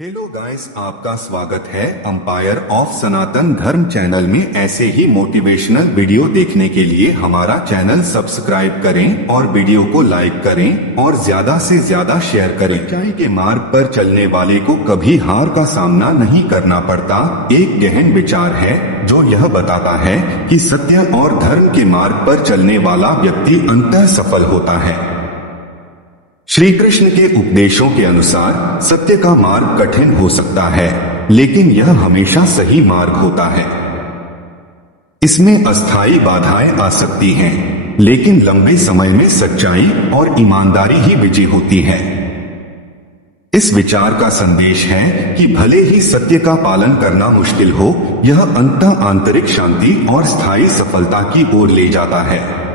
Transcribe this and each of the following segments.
Hello guys, आपका स्वागत है अंपायर ऑफ सनातन धर्म चैनल में। ऐसे ही मोटिवेशनल वीडियो देखने के लिए हमारा चैनल सब्सक्राइब करें और वीडियो को लाइक करें और ज्यादा से ज्यादा शेयर करें। सच्चाई के मार्ग पर चलने वाले को कभी हार का सामना नहीं करना पड़ता। एक गहन विचार है जो यह बताता है कि सत्य और धर्म के मार्ग पर चलने वाला व्यक्ति अंततः सफल होता है। श्री कृष्ण के उपदेशों के अनुसार सत्य का मार्ग कठिन हो सकता है, लेकिन यह हमेशा सही मार्ग होता है। इसमें अस्थायी बाधाएं आ सकती हैं, लेकिन लंबे समय में सच्चाई और ईमानदारी ही विजयी होती है। इस विचार का संदेश है कि भले ही सत्य का पालन करना मुश्किल हो, यह अंततः आंतरिक शांति और स्थायी सफलता की ओर ले जाता है।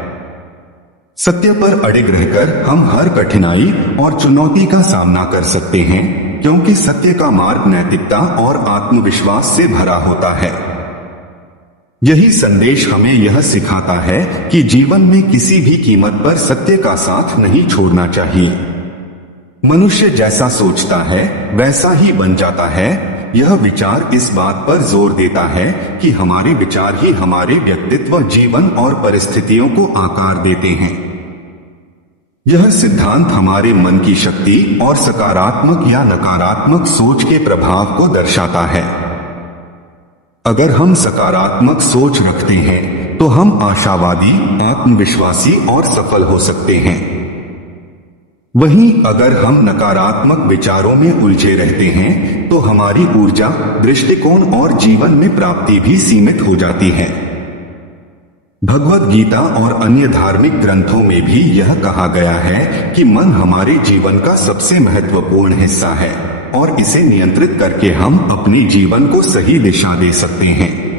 सत्य पर अड़िग रहकर हम हर कठिनाई और चुनौती का सामना कर सकते हैं, क्योंकि सत्य का मार्ग नैतिकता और आत्मविश्वास से भरा होता है। यही संदेश हमें यह सिखाता है कि जीवन में किसी भी कीमत पर सत्य का साथ नहीं छोड़ना चाहिए। मनुष्य जैसा सोचता है वैसा ही बन जाता है। यह विचार इस बात पर जोर देता है कि हमारे विचार ही हमारे व्यक्तित्व, जीवन और परिस्थितियों को आकार देते हैं। यह सिद्धांत हमारे मन की शक्ति और सकारात्मक या नकारात्मक सोच के प्रभाव को दर्शाता है। अगर हम सकारात्मक सोच रखते हैं तो हम आशावादी, आत्मविश्वासी और सफल हो सकते हैं। वहीं अगर हम नकारात्मक विचारों में उलझे रहते हैं तो हमारी ऊर्जा, दृष्टिकोण और जीवन में प्राप्ति भी सीमित हो जाती है। भगवद गीता और अन्य धार्मिक ग्रंथों में भी यह कहा गया है कि मन हमारे जीवन का सबसे महत्वपूर्ण हिस्सा है और इसे नियंत्रित करके हम अपने जीवन को सही दिशा दे सकते हैं।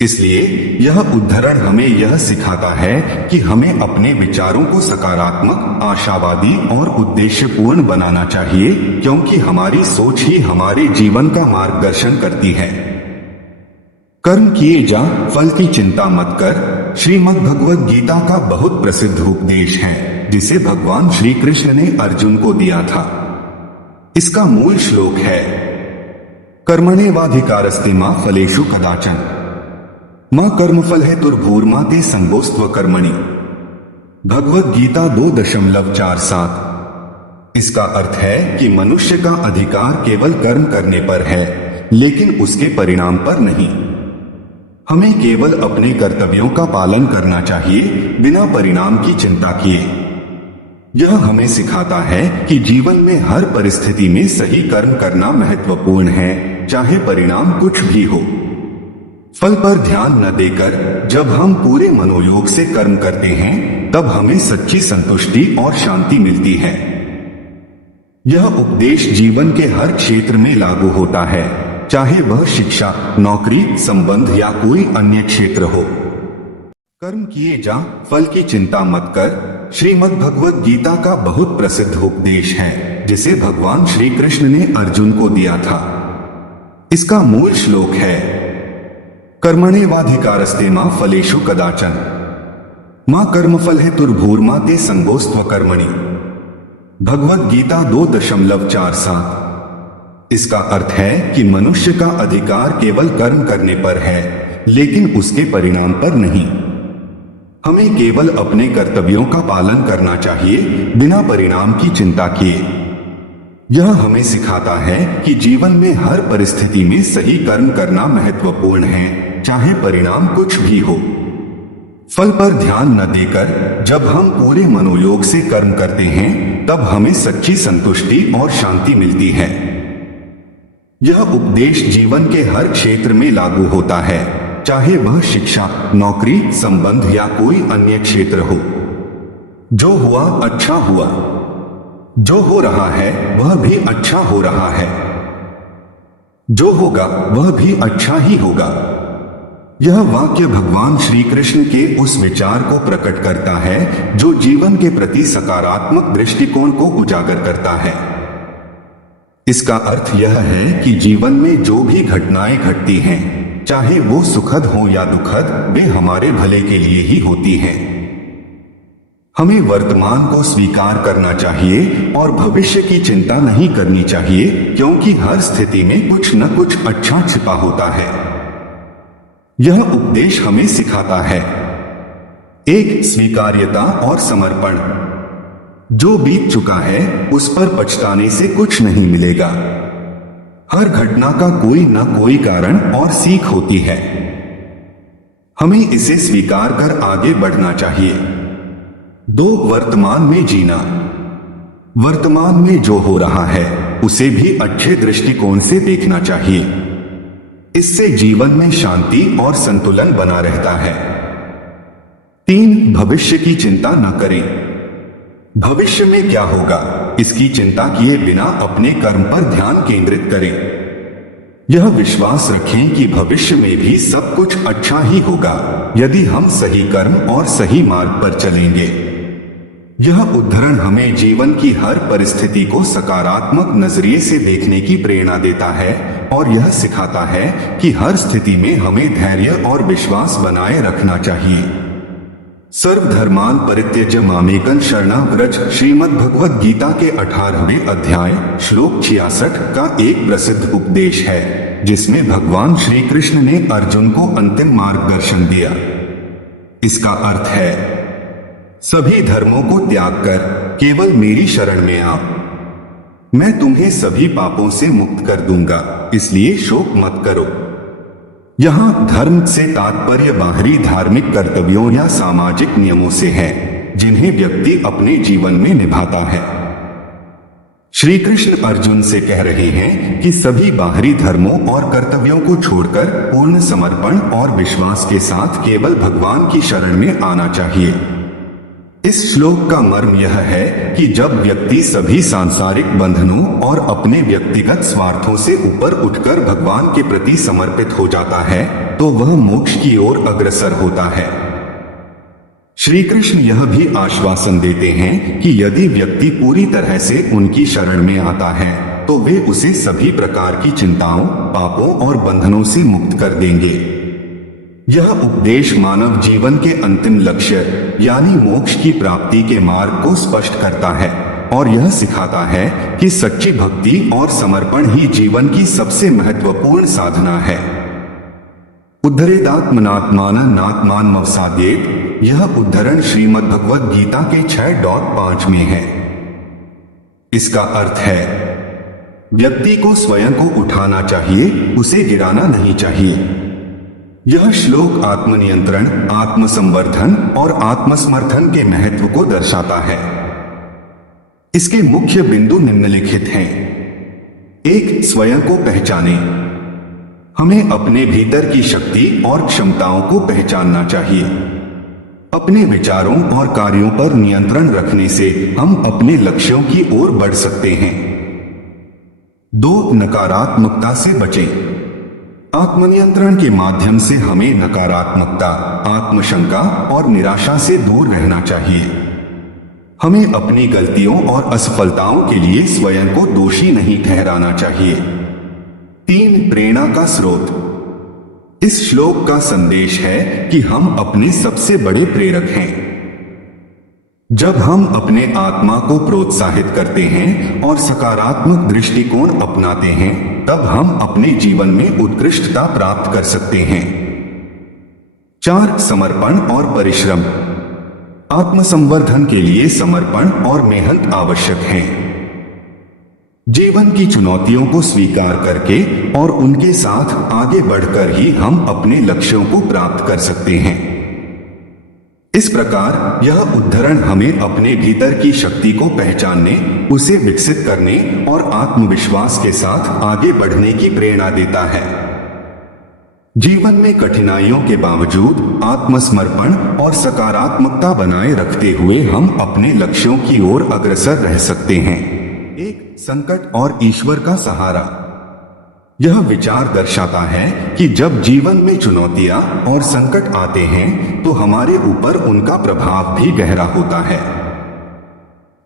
इसलिए यह उद्धरण हमें यह सिखाता है कि हमें अपने विचारों को सकारात्मक, आशावादी और उद्देश्यपूर्ण बनाना चाहिए, क्योंकि हमारी सोच ही हमारे जीवन का मार्गदर्शन करती है। कर्म किए जा, फल की चिंता मत कर श्रीमद् भगवद गीता का बहुत प्रसिद्ध उपदेश है, जिसे भगवान श्री कृष्ण ने अर्जुन को दिया था। इसका मूल श्लोक है, कर्मण्येवाधिकारस्ते मा फलेषु कदाचन मां कर्मफल हेतुर्भूर्मा ते संगोस्त्व कर्मणि। भगवद गीता 2.47। इसका अर्थ है कि मनुष्य का अधिकार केवल कर्म करने पर है, लेकिन उसके परिणाम पर नहीं। हमें केवल अपने कर्तव्यों का पालन करना चाहिए, बिना परिणाम की चिंता किए। यह हमें सिखाता है कि जीवन में हर परिस्थिति में सही कर्म करना महत्वपूर्ण है, चाहे परिणाम कुछ भी हो। फल पर ध्यान न देकर जब हम पूरे मनोयोग से कर्म करते हैं, तब हमें सच्ची संतुष्टि और शांति मिलती है। यह उपदेश जीवन के हर क्षेत्र में लागू होता है, चाहे वह शिक्षा, नौकरी, संबंध या कोई अन्य क्षेत्र हो। कर्म किए जा, फल की चिंता मत कर श्रीमद् भगवद गीता का बहुत प्रसिद्ध उपदेश है, जिसे भगवान श्री कृष्ण ने अर्जुन को दिया था। इसका मूल श्लोक है, कर्मण्येवाधिकारस्ते मा फलेषु कदाचन मां कर्मफल हेतुर्भूर्मा ते संगोस्त्व कर्मणि। भगवद गीता 2.47। इसका अर्थ है कि मनुष्य का अधिकार केवल कर्म करने पर है, लेकिन उसके परिणाम पर नहीं। हमें केवल अपने कर्तव्यों का पालन करना चाहिए, बिना परिणाम की चिंता किए। यह हमें सिखाता है कि जीवन में हर परिस्थिति में सही कर्म करना महत्वपूर्ण है, चाहे परिणाम कुछ भी हो। फल पर ध्यान न देकर जब हम पूरे मनोयोग से कर्म करते हैं, तब हमें सच्ची संतुष्टि और शांति मिलती है। यह उपदेश जीवन के हर क्षेत्र में लागू होता है, चाहे वह शिक्षा, नौकरी, संबंध या कोई अन्य क्षेत्र हो। जो हुआ अच्छा हुआ, जो हो रहा है वह भी अच्छा हो रहा है, जो होगा वह भी अच्छा ही होगा। यह वाक्य भगवान श्री कृष्ण के उस विचार को प्रकट करता है जो जीवन के प्रति सकारात्मक दृष्टिकोण को उजागर करता है। इसका अर्थ यह है कि जीवन में जो भी घटनाएं घटती हैं, चाहे वो सुखद हो या दुखद, वे हमारे भले के लिए ही होती हैं। हमें वर्तमान को स्वीकार करना चाहिए और भविष्य की चिंता नहीं करनी चाहिए, क्योंकि हर स्थिति में कुछ न कुछ अच्छा छिपा होता है। यह उपदेश हमें सिखाता है एक स्वीकार्यता और समर्पण। जो बीत चुका है उस पर पछताने से कुछ नहीं मिलेगा। हर घटना का कोई न कोई कारण और सीख होती है। हमें इसे स्वीकार कर आगे बढ़ना चाहिए। 2 वर्तमान में जीना। वर्तमान में जो हो रहा है उसे भी अच्छे दृष्टिकोण से देखना चाहिए। इससे जीवन में शांति और संतुलन बना रहता है। 3 भविष्य की चिंता न करें। भविष्य में क्या होगा इसकी चिंता किए बिना अपने कर्म पर ध्यान केंद्रित करें। यह विश्वास रखें कि भविष्य में भी सब कुछ अच्छा ही होगा यदि हम सही कर्म और सही मार्ग पर चलेंगे। यह उद्धरण हमें जीवन की हर परिस्थिति को सकारात्मक नजरिए से देखने की प्रेरणा देता है और यह सिखाता है कि हर स्थिति में हमें धैर्य और विश्वास बनाए रखना चाहिए। सर्वधर्मान् परित्यज्य मामेकं शरणं व्रज श्रीमद् भगवद गीता के 18वें अध्याय श्लोक 66 का एक प्रसिद्ध उपदेश है, जिसमें भगवान श्री कृष्ण ने अर्जुन को अंतिम मार्गदर्शन दिया। इसका अर्थ है, सभी धर्मों को त्याग कर केवल मेरी शरण में आओ। मैं तुम्हें सभी पापों से मुक्त कर दूंगा, इसलिए शोक मत करो। यहाँ धर्म से तात्पर्य बाहरी धार्मिक कर्तव्यों या सामाजिक नियमों से है, जिन्हें व्यक्ति अपने जीवन में निभाता है। श्री कृष्ण अर्जुन से कह रहे हैं कि सभी बाहरी धर्मों और कर्तव्यों को छोड़कर पूर्ण समर्पण और विश्वास के साथ केवल भगवान की शरण में आना चाहिए। इस श्लोक का मर्म यह है कि जब व्यक्ति सभी सांसारिक बंधनों और अपने व्यक्तिगत स्वार्थों से ऊपर उठकर भगवान के प्रति समर्पित हो जाता है तो वह मोक्ष की ओर अग्रसर होता है। श्री कृष्ण यह भी आश्वासन देते हैं कि यदि व्यक्ति पूरी तरह से उनकी शरण में आता है तो वे उसे सभी प्रकार की चिंताओं, पापों और बंधनों से मुक्त कर देंगे। यह उपदेश मानव जीवन के अंतिम लक्ष्य यानी मोक्ष की प्राप्ति के मार्ग को स्पष्ट करता है और यह सिखाता है कि सच्ची भक्ति और समर्पण ही जीवन की सबसे महत्वपूर्ण साधना है। उद्धरेदात्मनात्मानमात्मानमवसाद्येत, यह उद्धरण श्रीमद् भगवद गीता के 6.5 में है। इसका अर्थ है, व्यक्ति को स्वयं को उठाना चाहिए, उसे गिराना नहीं चाहिए। यह श्लोक आत्मनियंत्रण, आत्मसंवर्धन और आत्मसमर्थन के महत्व को दर्शाता है। इसके मुख्य बिंदु निम्नलिखित हैं। 1. स्वयं को पहचानें। हमें अपने भीतर की शक्ति और क्षमताओं को पहचानना चाहिए। अपने विचारों और कार्यों पर नियंत्रण रखने से हम अपने लक्ष्यों की ओर बढ़ सकते हैं। 2. नकारात्मकता से बचें। आत्मनियंत्रण के माध्यम से हमें नकारात्मकता, आत्मशंका और निराशा से दूर रहना चाहिए। हमें अपनी गलतियों और असफलताओं के लिए स्वयं को दोषी नहीं ठहराना चाहिए। 3. प्रेरणा का स्रोत। इस श्लोक का संदेश है कि हम अपने सबसे बड़े प्रेरक हैं। जब हम अपने आत्मा को प्रोत्साहित करते हैं और सकारात्मक दृष्टिकोण अपनाते हैं तब हम अपने जीवन में उत्कृष्टता प्राप्त कर सकते हैं। 4. समर्पण और परिश्रम। आत्मसंवर्धन के लिए समर्पण और मेहनत आवश्यक है। जीवन की चुनौतियों को स्वीकार करके और उनके साथ आगे बढ़कर ही हम अपने लक्ष्यों को प्राप्त कर सकते हैं। इस प्रकार यह उद्धरण हमें अपने भीतर की शक्ति को पहचानने, उसे विकसित करने और आत्मविश्वास के साथ आगे बढ़ने की प्रेरणा देता है। जीवन में कठिनाइयों के बावजूद आत्मसमर्पण और सकारात्मकता बनाए रखते हुए हम अपने लक्ष्यों की ओर अग्रसर रह सकते हैं। 1. संकट और ईश्वर का सहारा। यह विचार दर्शाता है कि जब जीवन में चुनौतियां और संकट आते हैं तो हमारे ऊपर उनका प्रभाव भी गहरा होता है,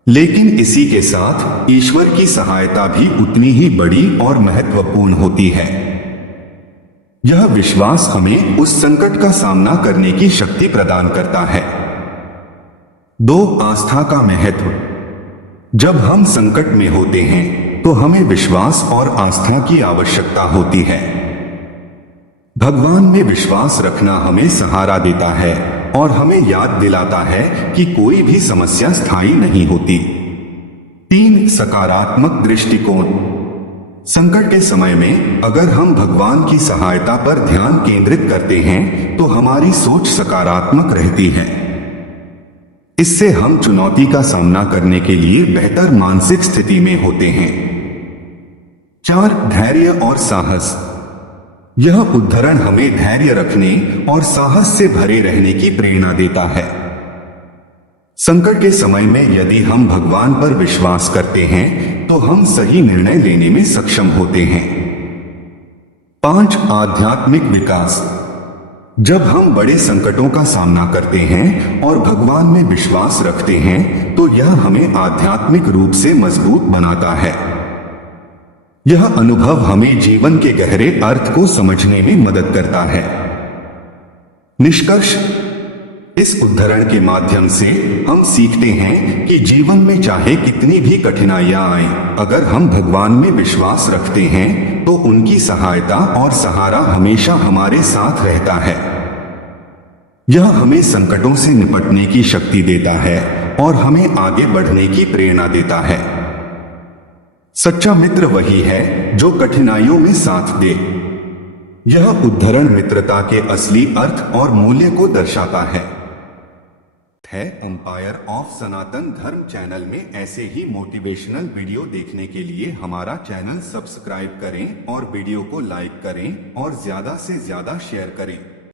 लेकिन इसी के साथ ईश्वर की सहायता भी उतनी ही बड़ी और महत्वपूर्ण होती है। यह विश्वास हमें उस संकट का सामना करने की शक्ति प्रदान करता है। दो, आस्था का महत्व। जब हम संकट में होते हैं तो हमें विश्वास और आस्था की आवश्यकता होती है। भगवान में विश्वास रखना हमें सहारा देता है और हमें याद दिलाता है कि कोई भी समस्या स्थायी नहीं होती। 3, सकारात्मक दृष्टिकोण। संकट के समय में अगर हम भगवान की सहायता पर ध्यान केंद्रित करते हैं तो हमारी सोच सकारात्मक रहती है। इससे हम चुनौती का सामना करने के लिए बेहतर मानसिक स्थिति में होते हैं। 4, धैर्य और साहस। यह उद्धरण हमें धैर्य रखने और साहस से भरे रहने की प्रेरणा देता है। संकट के समय में यदि हम भगवान पर विश्वास करते हैं तो हम सही निर्णय लेने में सक्षम होते हैं। 5, आध्यात्मिक विकास। जब हम बड़े संकटों का सामना करते हैं और भगवान में विश्वास रखते हैं तो यह हमें आध्यात्मिक रूप से मजबूत बनाता है। यह अनुभव हमें जीवन के गहरे अर्थ को समझने में मदद करता है। निष्कर्ष, इस उद्धरण के माध्यम से हम सीखते हैं कि जीवन में चाहे कितनी भी कठिनाइयां आएं, अगर हम भगवान में विश्वास रखते हैं तो उनकी सहायता और सहारा हमेशा हमारे साथ रहता है। यह हमें संकटों से निपटने की शक्ति देता है और हमें आगे बढ़ने की प्रेरणा देता है। सच्चा मित्र वही है जो कठिनाइयों में साथ दे। यह उद्धरण मित्रता के असली अर्थ और मूल्य को दर्शाता है। एम्पायर ऑफ सनातन धर्म चैनल में ऐसे ही मोटिवेशनल वीडियो देखने के लिए हमारा चैनल सब्सक्राइब करें और वीडियो को लाइक करें और ज्यादा से ज्यादा शेयर करें।